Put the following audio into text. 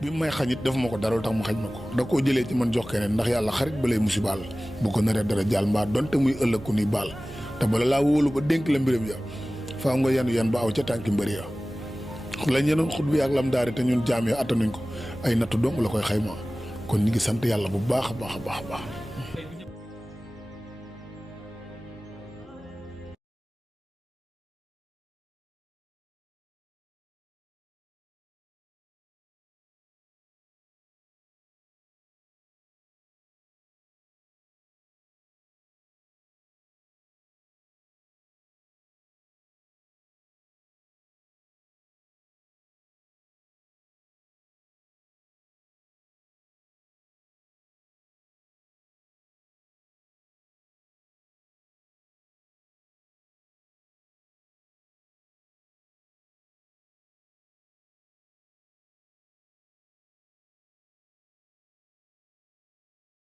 bi may xañit def ma ko dara tax mu xañ ma ko da koo jëlee ci man jox keneen ndax yàlla xarit ba lay musibaal bu ko naree dara jàll mbaa donte muy ëllëg ku ni baal te bala laa wóolu ba dénk la mbiram ya faaw nga yan ba aw ca tànki mbëri ya lañ yenoon xut bi ak lam daari te ñun jaam ya attanuñ ko ay nattu dong la koy xayma kon ñu ngi sant yàlla bu baax a baax a baax a baax